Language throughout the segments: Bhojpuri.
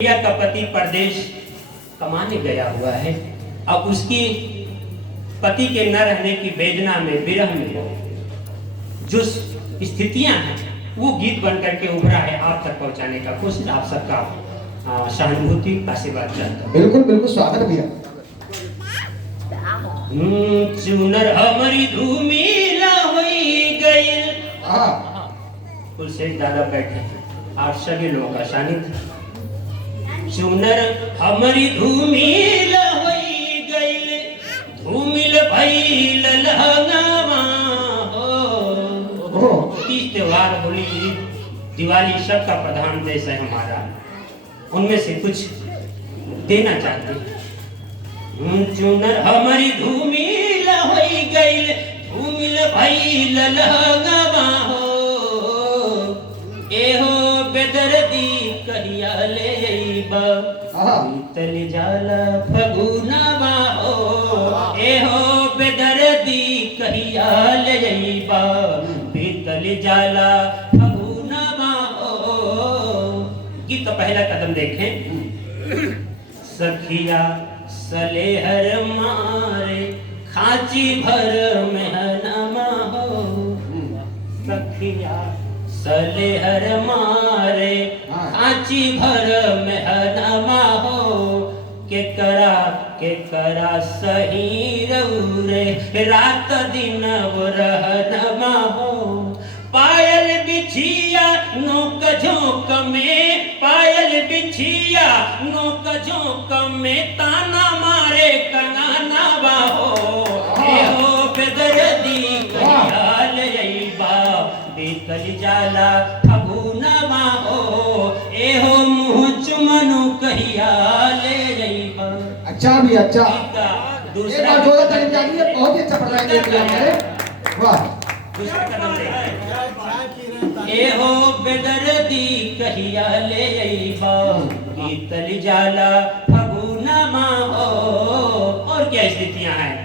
प्रिया का पति परदेश कमाने गया हुआ है। अब उसकी पति के न रहने की वेदना में, विरह में जो स्थितियां हैं वो गीत बन करके उभरा है, आप तक पहुंचाने का कोशिश, आप सबका सहानुभूति आशीर्वाद चाहता हूं। बिल्कुल बिल्कुल स्वागत भैया। चुनर हमारी धूमिला होई गई। कुलशेख दादा बैठे आप सभी लोगों का सानिध्य। चुनर हमारी धूमिल होई गईल, धूमिल भइल लहंगावा हो। तीज त्योहार, होली, दिवाली सबका प्रधान देश है हमारा, उनमें से कुछ देना चाहते हैं। चुनर हमारी धूमिल होई गईल, धूमिल भइल लहंगावा हो। एहो बेदर्दी कहिया ले जइबा, बीतल जाला फगुनवा हो। एहो बेदर्दी कहिया ले जइबा, बीतल जाला फगुनवा हो। गीत का पहला कदम देखें। सखिया सलेहर मारे, खाची भर मेहनमा हो। सखिया सलेहर मारे, खाची भर मेहनमा हो। के करा सही रौरे, रात दिन रहनमा हो। पायल बिछिया नोक झोंक में, पायल बिछिया नोक झोंक में, ताना मारे कंगनवा हो। एहो बेदर्दी कहिया ले जइबा, बीतल जाला फगुनवा हो। एहो मुँह चुमनु कहिया ले जइबा। अच्छा भी अच्छा। दूसरा जोड़ा ताली चाहिए, बहुत ही अच्छा प्रदर्शन किया आपने। वाह। दूसरा कदम ले। एहो बेदर्दी कहिया ले जइबा, बीतल जाला फगुनवा हो। और क्या स्थितियां हैं?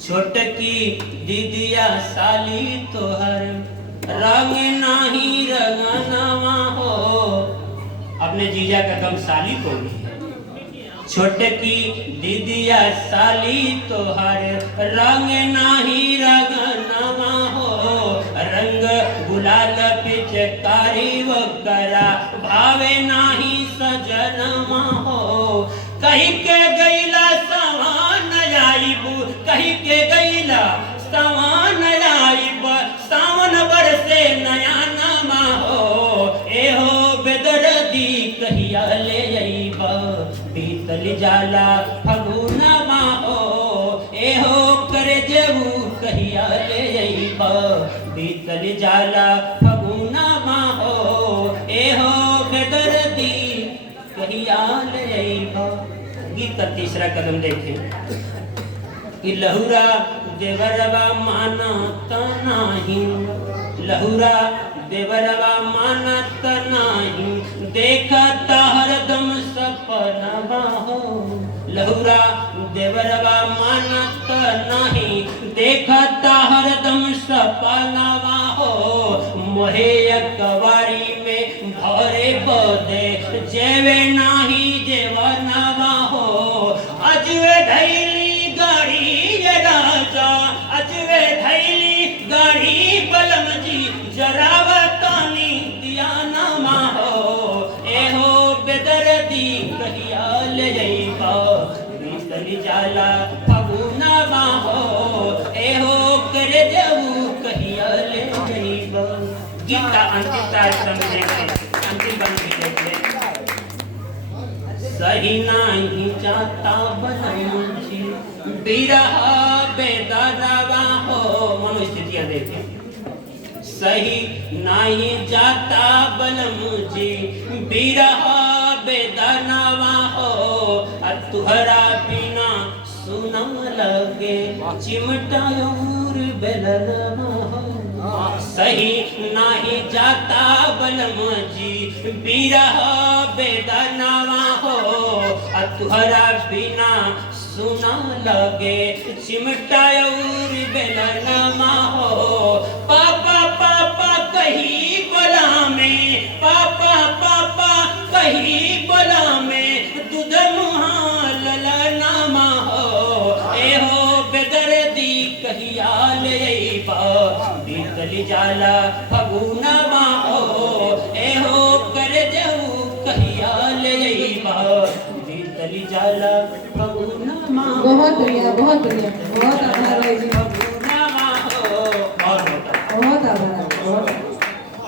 छोटकी दीदिया साली तोहर, रंग नाही रंगनवा हो। अपने जीजा का दम साली को भी है। छोटकी दीदिया साली तोहर, रंग नाही रंगनवा हो। रंग गुलाल पिचकारी वकरा, भावे नाही सजनवा हो। कहीं के गईला सवान आईबू, कहीं के गईला सवान आईब, सावन बरसे नया नमा हो। एहो बेदर्दी कहिया ले जइबा, बीतल जाला फगुनवा हो। एहो करे जेबू कहिया ले जइबा, बीतल जाला फगुनवा हो। एहो बेदर्दी कहिया ले जइबा। गीत का तीसरा कदम देखें कि लहुरा देवरवा मानत नाही, लहुरा देवरवा मानत नाही, देखत हरदम सपनवा हो। लहुरा देवरवा मानत नाही, देखत हरदम सपनवा हो। मोहे अकवारी में भरे बदे, जेवे नाही जेवनवा हो। अजवे धैली गाड़ी राजा, अजवे धैली गाड़ी बलम जी, जरावतानी दियानमा हो। एहो बेदर्दी कहिया ले जइबा, बीतल जाला फगुनवा हो। एहो करे देऊ कहिया ले जइबा। गीत का अंतिम बन देख ले। सही नाही जाता बलम जी, बिरहा बेदर्दवा हो। मनोस्थितियां देखें। सही नहीं जाता बलम जी, बिरहा बेदर्दवा हो। तुहरा बिना सुना लगे, चिमटा और बेलनवा हो। सही नहीं जाता बलम जी, बिरहा बेदर्दवा हो। तुहरा बिना सुना लगे, चिमटा और बेलनवा हो। पापा पापा कही बला में, पापा पापा कही बोला में दूध मुहाल नामा हो ए हो बेदर्दी कहिया ले बीतली जाला फगुनवा हो ए हो कर जाऊ कहिया ले बीतली जाला फगुनवा बहुत बढ़िया बहुत आभार भाई जी फगुनवा हो। और बहुत आभार।